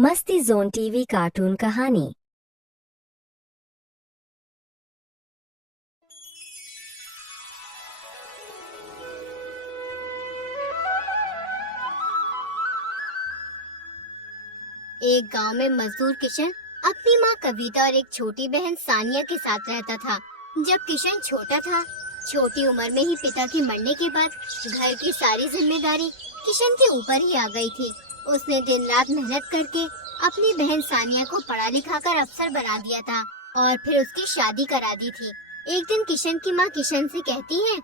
मस्ती zone TV cartoon कहानी। एक गांव में मजदूर किशन अपनी मां कविता और एक छोटी बहन सानिया के साथ रहता था। जब किशन छोटा था, छोटी उम्र में ही पिता के मरने के बाद घर की सारी जिम्मेदारी किशन के ऊपर ही आ गई थी। उसने दिन रात मेहनत करके अपनी बहन सानिया को पढ़ा लिखा कर अफसर बना दिया था और फिर उसकी शादी करा दी थी। एक दिन किशन की माँ किशन से कहती है,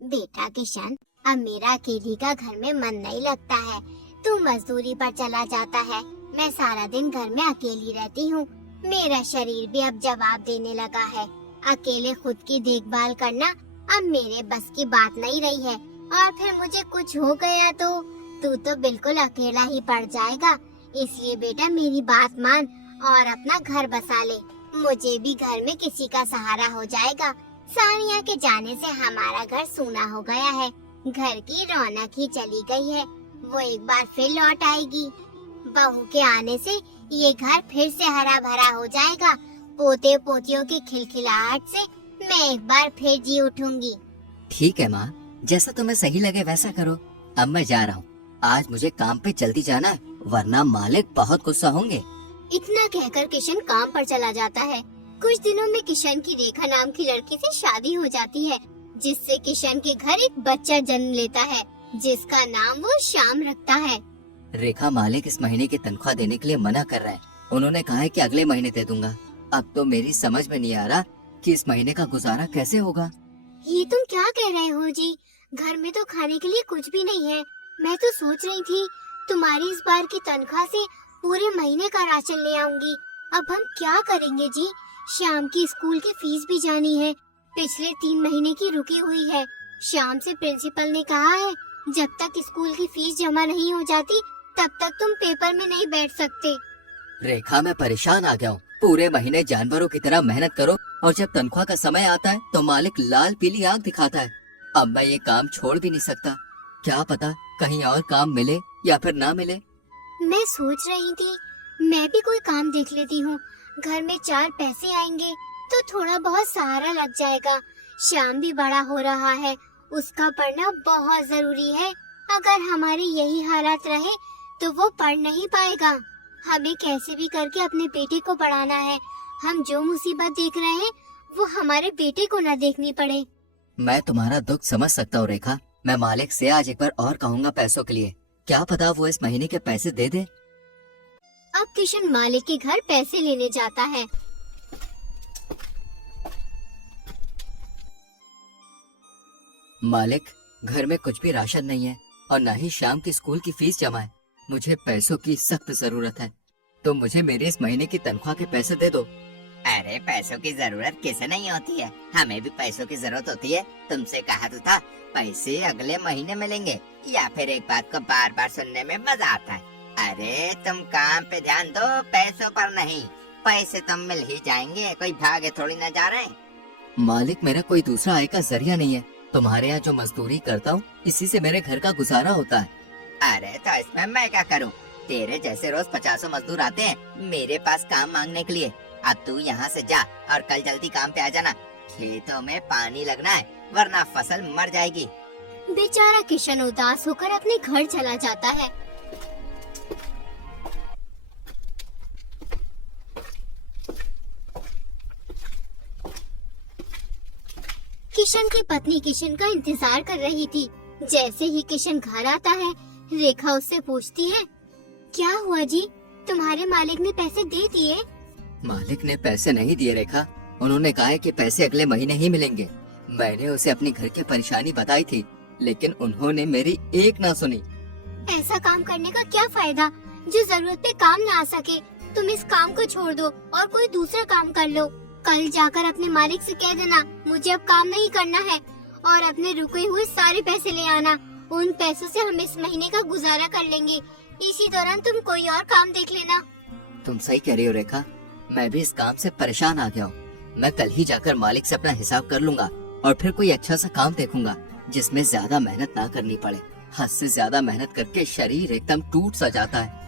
बेटा किशन, अब मेरा अकेली का घर में मन नहीं लगता है। तू मजदूरी पर चला जाता है, मैं सारा दिन घर में अकेली रहती हूँ। मेरा शरीर भी अब जवाब देने लगा है। अकेले खुद की देखभाल करना अब मेरे बस की बात नहीं रही है, और फिर मुझे कुछ हो गया तो तू तो बिल्कुल अकेला ही पड़ जाएगा। इसलिए बेटा मेरी बात मान और अपना घर बसा ले। मुझे भी घर में किसी का सहारा हो जाएगा। सानिया के जाने से हमारा घर सूना हो गया है। घर की रौनक ही चली गई है, वो एक बार फिर लौट आएगी। बहू के आने से ये घर फिर से हरा भरा हो जाएगा। पोते पोतियों की खिलखिलाहट से मैं एक बार फिर जी उठूंगी। ठीक है माँ, जैसा तुम्हें सही लगे वैसा करो। अब मैं जा रहा हूँ, आज मुझे काम पे जल्दी जाना है, वरना मालिक बहुत गुस्सा होंगे। इतना कहकर किशन काम पर चला जाता है। कुछ दिनों में किशन की रेखा नाम की लड़की से शादी हो जाती है, जिससे किशन के घर एक बच्चा जन्म लेता है, जिसका नाम वो श्याम रखता है। रेखा, मालिक इस महीने की तनख्वाह देने के लिए मना कर रहा है। उन्होंने कहा है कि अगले महीने दे दूंगा। अब तो मेरी समझ में नहीं आ रहा कि इस महीने का गुजारा कैसे होगा। ये तुम क्या कह रहे हो जी? घर में तो खाने के लिए कुछ भी नहीं है। मैं तो सोच रही थी तुम्हारी इस बार की तनख्वाह से पूरे महीने का राशन ले आऊंगी। अब हम क्या करेंगे जी? श्याम की स्कूल की फीस भी जानी है, पिछले 3 महीने की रुकी हुई है। श्याम से प्रिंसिपल ने कहा है, जब तक स्कूल की फीस जमा नहीं हो जाती तब तक तुम पेपर में नहीं बैठ सकते। रेखा, मैं परेशान आ गया हूँ। पूरे महीने जानवरों की तरह मेहनत करो और जब तनख्वाह का समय आता है तो मालिक लाल पीली आंख दिखाता है। अब मैं ये काम छोड़ भी नहीं सकता। क्या पता कहीं और काम मिले या फिर ना मिले। मैं सोच रही थी मैं भी कोई काम देख लेती हूँ। घर में 4 पैसे आएंगे तो थोड़ा बहुत सहारा लग जाएगा। श्याम भी बड़ा हो रहा है, उसका पढ़ना बहुत जरूरी है। अगर हमारे यही हालात रहे तो वो पढ़ नहीं पाएगा। हमें कैसे भी करके अपने बेटे को पढ़ाना है। हम जो मुसीबत देख रहे हैं वो हमारे बेटे को न देखनी पड़े। मैं तुम्हारा दुख समझ सकता हूँ रेखा। मैं मालिक से आज एक बार और कहूँगा पैसों के लिए। क्या पता वो इस महीने के पैसे दे दे। अब किशन मालिक के घर पैसे लेने जाता है। मालिक, घर में कुछ भी राशन नहीं है और न ही शाम की स्कूल की फीस जमा है। मुझे पैसों की सख्त जरूरत है, तो मुझे मेरे इस महीने की तनख्वाह के पैसे दे दो। अरे पैसों की जरूरत किसे नहीं होती है, हमें भी पैसों की जरूरत होती है। तुमसे कहा तो था पैसे अगले महीने मिलेंगे, या फिर एक बात को बार बार सुनने में मजा आता है। अरे तुम काम पे ध्यान दो, पैसों पर नहीं। पैसे तो मिल ही जाएंगे, कोई भागे थोड़ी ना जा रहे। मालिक, मेरा कोई दूसरा आय का जरिया नहीं है। तुम्हारे यहाँ जो मजदूरी करता हूँ इसी से मेरे घर का गुजारा होता है। अरे तो इसमें मैं क्या करूँ? तेरे जैसे रोज 50 मजदूर आते हैं मेरे पास काम मांगने के लिए। अब तू यहाँ से जा और कल जल्दी काम पे आ जाना। खेतों में पानी लगना है, वरना फसल मर जाएगी। बेचारा किशन उदास होकर अपने घर चला जाता है। किशन की पत्नी किशन का इंतजार कर रही थी। जैसे ही किशन घर आता है, रेखा उससे पूछती है, क्या हुआ जी? तुम्हारे मालिक ने पैसे दे दिए? मालिक ने पैसे नहीं दिए रेखा। उन्होंने कहा है कि पैसे अगले महीने ही मिलेंगे। मैंने उसे अपनी घर की परेशानी बताई थी, लेकिन उन्होंने मेरी एक ना सुनी। ऐसा काम करने का क्या फायदा जो जरूरत पे काम ना आ सके? तुम इस काम को छोड़ दो और कोई दूसरा काम कर लो। कल जाकर अपने मालिक से कह देना, मुझे अब काम नहीं करना है, और अपने रुके हुए सारे पैसे ले आना। उन पैसों से हम इस महीने का गुजारा कर लेंगे। इसी दौरान तुम कोई और काम देख लेना। तुम सही कह रही हो रेखा, मैं भी इस काम से परेशान आ गया हूँ। मैं कल ही जाकर मालिक से अपना हिसाब कर लूंगा और फिर कोई अच्छा सा काम देखूंगा जिसमें ज्यादा मेहनत ना करनी पड़े। हद से ज्यादा मेहनत करके शरीर एकदम टूट सा जाता है।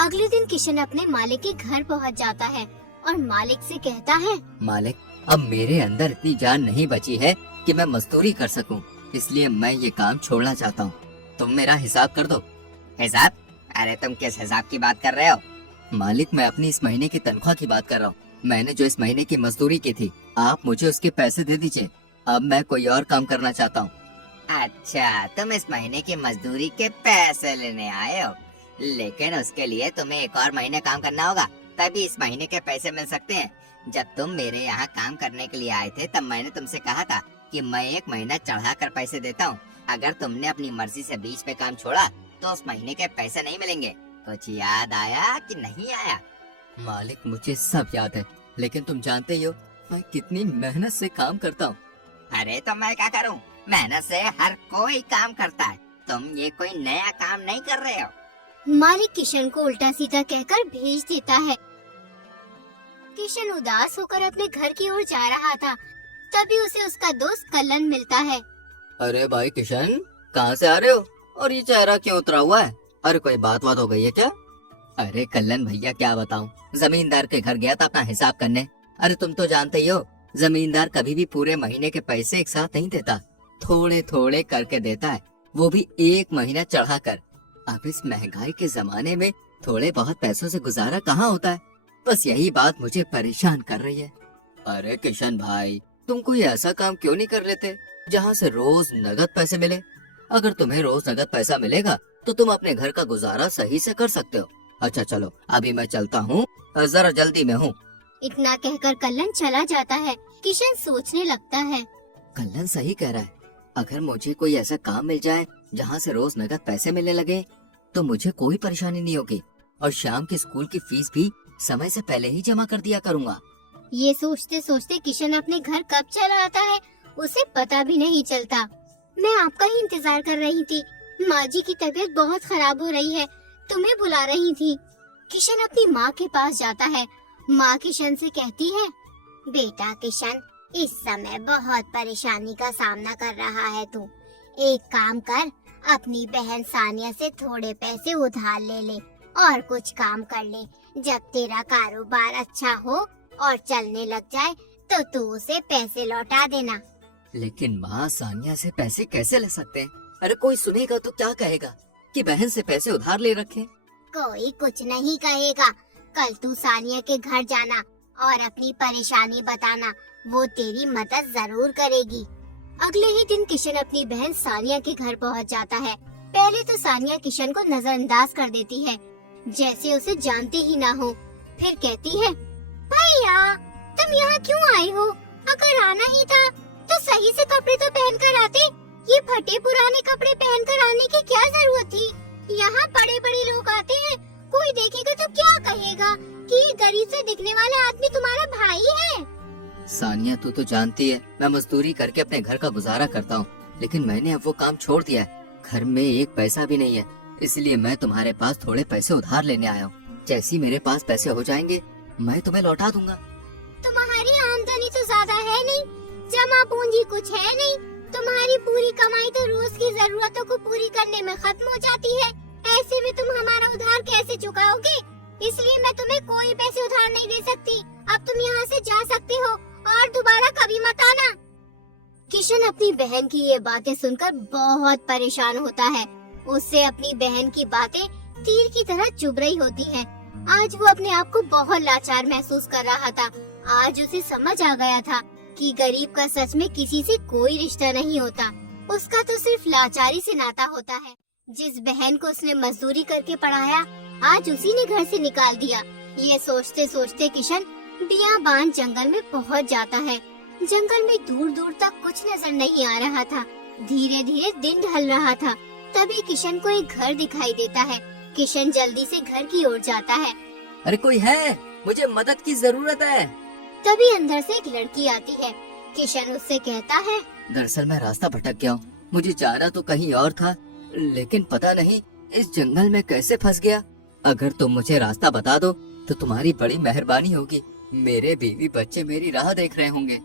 अगले दिन किशन अपने मालिक के घर पहुंच जाता है और मालिक से कहता है, मालिक, अब मेरे अंदर इतनी जान नहीं बची है कि मैं मजदूरी कर सकूं, इसलिए मैं ये काम छोड़ना चाहता हूँ। तुम मेरा हिसाब कर दो। हिसाब? अरे तुम किस हिसाब की बात कर रहे हो? मालिक, मैं अपनी इस महीने की तनख्वाह की बात कर रहा हूँ। मैंने जो इस महीने की मजदूरी की थी, आप मुझे उसके पैसे दे दीजिए। अब मैं कोई और काम करना चाहता हूँ। अच्छा, तुम इस महीने की मजदूरी के पैसे लेने आए हो, लेकिन उसके लिए तुम्हें एक और महीने काम करना होगा, तभी इस महीने के पैसे मिल सकते हैं। जब तुम मेरे यहाँ काम करने के लिए आए थे, तब मैंने तुमसे कहा था कि मैं 1 महीना चढ़ा कर पैसे देता हूँ। अगर तुमने अपनी मर्जी से बीच में काम छोड़ा तो उस महीने के पैसे नहीं मिलेंगे। कुछ याद आया कि नहीं आया? मालिक, मुझे सब याद है, लेकिन तुम जानते ही हो मैं कितनी मेहनत से काम करता हूँ। अरे तो मैं क्या करूँ? मेहनत से हर कोई काम करता है, तुम ये कोई नया काम नहीं कर रहे हो। मालिक किशन को उल्टा सीधा कहकर भेज देता है। किशन उदास होकर अपने घर की ओर जा रहा था, तभी उसे उसका दोस्त कलन मिलता है। अरे भाई किशन, कहाँ से आ रहे हो और ये चेहरा क्यों उतरा हुआ है? अरे कोई बात हो गई है क्या? अरे कल्लन भैया, क्या बताऊं, जमींदार के घर गया था अपना हिसाब करने। अरे तुम तो जानते ही हो, जमींदार कभी भी पूरे महीने के पैसे एक साथ नहीं देता, थोड़े थोड़े करके देता है, वो भी 1 महीना चढ़ा कर। अब इस महंगाई के जमाने में थोड़े बहुत पैसों से गुजारा कहाँ होता है? बस यही बात मुझे परेशान कर रही है। अरे किशन भाई, तुम कोई ऐसा काम क्यों नहीं कर लेते जहाँ से रोज नगद पैसे मिले? अगर तुम्हें रोज नगद पैसा मिलेगा तो तुम अपने घर का गुजारा सही से कर सकते हो। अच्छा चलो, अभी मैं चलता हूँ, जरा जल्दी में हूँ। इतना कहकर कल्लन चला जाता है। किशन सोचने लगता है, कल्लन सही कह रहा है। अगर मुझे कोई ऐसा काम मिल जाए जहाँ से रोज नगद पैसे मिलने लगे तो मुझे कोई परेशानी नहीं होगी, और शाम की स्कूल की फीस भी समय से पहले ही जमा कर दिया करूँगा। ये सोचते सोचते किशन अपने घर कब चला आता है उसे पता भी नहीं चलता। मैं आपका ही इंतजार कर रही थी। माँ जी की तबीयत बहुत खराब हो रही है, तुम्हें बुला रही थी। किशन अपनी माँ के पास जाता है। माँ किशन से कहती है, बेटा किशन, इस समय बहुत परेशानी का सामना कर रहा है तू। एक काम कर, अपनी बहन सानिया से थोड़े पैसे उधार ले ले और कुछ काम कर ले। जब तेरा कारोबार अच्छा हो और चलने लग जाए तो तू उसे पैसे लौटा देना। लेकिन माँ, सानिया से पैसे कैसे ले सकते हैं? अरे कोई सुनेगा तो क्या कहेगा कि बहन से पैसे उधार ले रखे। कोई कुछ नहीं कहेगा। कल तू सानिया के घर जाना और अपनी परेशानी बताना, वो तेरी मदद जरूर करेगी। अगले ही दिन किशन अपनी बहन सानिया के घर पहुंच जाता है। पहले तो सानिया किशन को नजरअंदाज कर देती है, जैसे उसे जानती ही ना हो। फिर कहती है, भैया तुम यहाँ क्यों आए हो? अगर आना ही था तो सही से कपड़े तो पहन कर आते। ये फटे पुराने कपड़े पहन कर आने की क्या जरूरत थी? यहाँ बड़े बड़े लोग आते हैं, कोई देखेगा तो क्या कहेगा कि ये गरीब से दिखने वाला आदमी तुम्हारा भाई है। सानिया, तू तो जानती है मैं मजदूरी करके अपने घर का गुजारा करता हूँ, लेकिन मैंने अब वो काम छोड़ दिया है। घर में एक पैसा भी नहीं है, इसलिए मैं तुम्हारे पास थोड़े पैसे उधार लेने आया हूँ। जैसे ही मेरे पास पैसे हो जाएंगे मैं तुम्हें लौटा दूंगा। तुम्हारी आमदनी तो ज्यादा है नहीं, जमा पूंजी कुछ है नहीं। तुम्हारी पूरी कमाई तो रोज की जरूरतों को पूरी करने में खत्म हो जाती है। ऐसे में तुम हमारा उधार कैसे चुकाओगे? इसलिए मैं तुम्हें कोई पैसे उधार नहीं दे सकती। अब तुम यहाँ से जा सकते हो और दोबारा कभी मत आना। किशन अपनी बहन की ये बातें सुनकर बहुत परेशान होता है। उससे अपनी बहन की बातें तीर की तरह चुभ रही होती हैं। आज वो अपने आप को बहुत लाचार महसूस कर रहा था। आज उसे समझ आ गया था कि गरीब का सच में किसी से कोई रिश्ता नहीं होता, उसका तो सिर्फ लाचारी से नाता होता है। जिस बहन को उसने मजदूरी करके पढ़ाया, आज उसी ने घर से निकाल दिया। ये सोचते सोचते किशन बियाबान जंगल में पहुंच जाता है। जंगल में दूर दूर तक कुछ नजर नहीं आ रहा था। धीरे धीरे दिन ढल रहा था। तभी किशन को एक घर दिखाई देता है। किशन जल्दी से घर की ओर जाता है। अरे कोई है, मुझे मदद की जरूरत है। तभी अंदर से एक लड़की आती है। किशन उससे कहता है, दरअसल मैं रास्ता भटक गया हूँ, मुझे जाना तो कहीं और था, लेकिन पता नहीं इस जंगल में कैसे फंस गया। अगर तुम मुझे रास्ता बता दो तो तुम्हारी बड़ी मेहरबानी होगी। मेरे बीवी बच्चे मेरी राह देख रहे होंगे।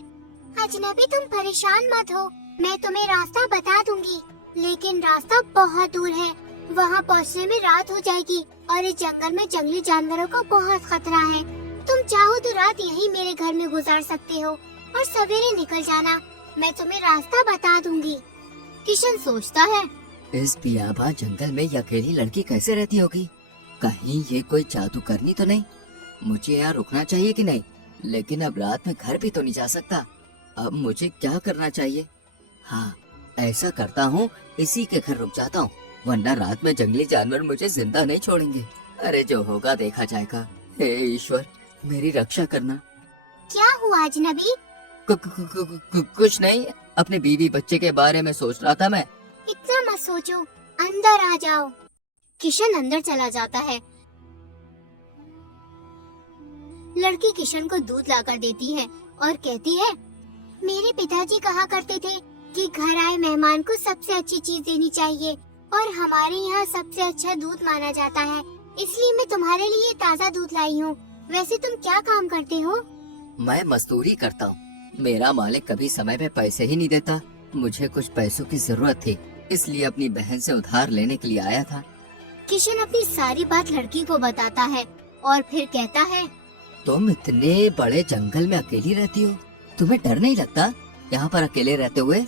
अजनबी तुम परेशान मत हो, मैं तुम्हें रास्ता बता दूंगी, लेकिन रास्ता बहुत दूर है, वहाँ पहुँचने में रात हो जाएगी और इस जंगल में जंगली जानवरों का बहुत खतरा है। तुम चाहो तो रात यहीं मेरे घर में गुजार सकते हो और सवेरे निकल जाना। मैं तुम्हें रास्ता बता दूंगी। किशन सोचता है, इस बियाबा जंगल में ये अकेली लड़की कैसे रहती होगी? कहीं ये कोई जादू करनी तो नहीं? मुझे यहाँ रुकना चाहिए कि नहीं? लेकिन अब रात में घर भी तो नहीं जा सकता। अब मुझे क्या करना चाहिए? हाँ, ऐसा करता हूँ, इसी के घर रुक जाता हूँ, वरना रात में जंगली जानवर मुझे जिंदा नहीं छोड़ेंगे। अरे जो होगा देखा जाएगा। हे ईश्वर, मेरी रक्षा करना। क्या हुआ अजनबी? कुछ नहीं, अपने बीवी बच्चे के बारे में सोच रहा था मैं। इतना मत सोचो, अंदर आ जाओ। किशन अंदर चला जाता है। लड़की किशन को दूध लाकर देती है और कहती है, मेरे पिताजी कहा करते थे कि घर आए मेहमान को सबसे अच्छी चीज देनी चाहिए और हमारे यहाँ सबसे अच्छा दूध माना जाता है, इसलिए मैं तुम्हारे लिए ताज़ा दूध लाई हूँ। वैसे तुम क्या काम करते हो? मैं मजदूरी करता हूँ। मेरा मालिक कभी समय पे पैसे ही नहीं देता। मुझे कुछ पैसों की जरूरत थी, इसलिए अपनी बहन से उधार लेने के लिए आया था। किशन अपनी सारी बात लड़की को बताता है और फिर कहता है, तुम इतने बड़े जंगल में अकेली रहती हो, तुम्हें डर नहीं लगता यहाँ पर अकेले रहते हुए?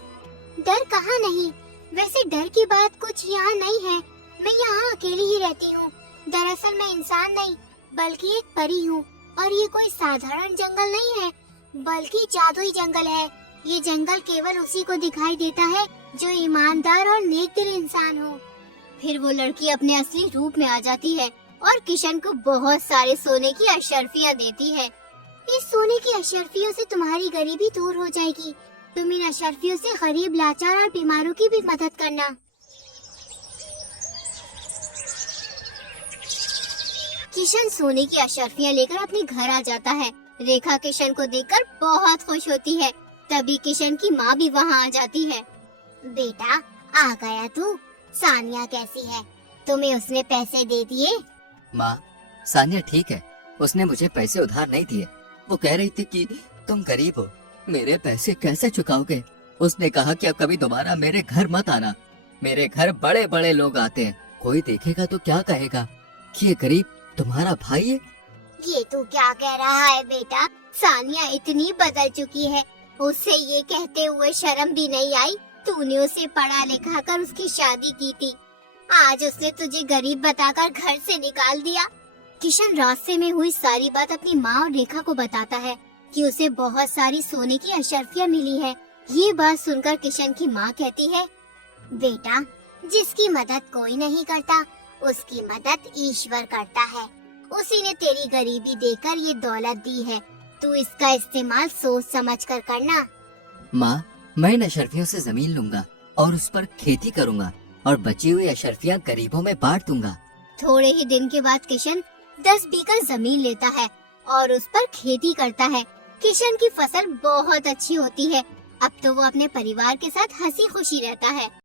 डर कहाँ नहीं, वैसे डर की बात कुछ यहाँ नहीं है। मैं यहाँ अकेली ही रहती हूँ। दरअसल मैं इंसान नहीं बल्कि एक परी हूँ और ये कोई साधारण जंगल नहीं है बल्कि जादुई जंगल है। ये जंगल केवल उसी को दिखाई देता है जो ईमानदार और नेक दिल इंसान हो। फिर वो लड़की अपने असली रूप में आ जाती है और किशन को बहुत सारे सोने की अशर्फियाँ देती है। इस सोने की अशर्फियों से तुम्हारी गरीबी दूर हो जाएगी। तुम इन अशर्फियों से गरीब, लाचार और बीमारों की भी मदद करना। किशन सोने की अशर्फियाँ लेकर अपने घर आ जाता है। रेखा किशन को देखकर बहुत खुश होती है। तभी किशन की माँ भी वहाँ आ जाती है। बेटा आ गया तू। सानिया कैसी है? तुम्हें उसने पैसे दे दिए? माँ, सानिया ठीक है, उसने मुझे पैसे उधार नहीं दिए। वो कह रही थी कि तुम गरीब हो, मेरे पैसे कैसे चुकाओगे? उसने कहा कि अब कभी दोबारा मेरे घर मत आना। मेरे घर बड़े बड़े लोग आते हैं, कोई देखेगा तो क्या कहेगा कि ये गरीब तुम्हारा भाई है? ये तू क्या कह रहा है बेटा? सानिया इतनी बदल चुकी है, उससे ये कहते हुए शर्म भी नहीं आई। तूने उसे पढ़ा लिखा कर उसकी शादी की थी, आज उसने तुझे गरीब बताकर घर से निकाल दिया। किशन रास्ते में हुई सारी बात अपनी माँ और रेखा को बताता है कि उसे बहुत सारी सोने की अशर्फियाँ मिली है। ये बात सुनकर किशन की माँ कहती है, बेटा जिसकी मदद कोई नहीं करता उसकी मदद ईश्वर करता है। उसी ने तेरी गरीबी देखकर ये दौलत दी है, तू इसका इस्तेमाल सोच समझ कर करना। माँ, मैं इन अशर्फियों से जमीन लूंगा और उस पर खेती करूंगा और बची हुई अशर्फियाँ गरीबों में बांट दूंगा। थोड़े ही दिन के बाद किशन 10 बीघा जमीन लेता है और उस पर खेती करता है। किशन की फसल बहुत अच्छी होती है। अब तो वो अपने परिवार के साथ हंसी खुशी रहता है।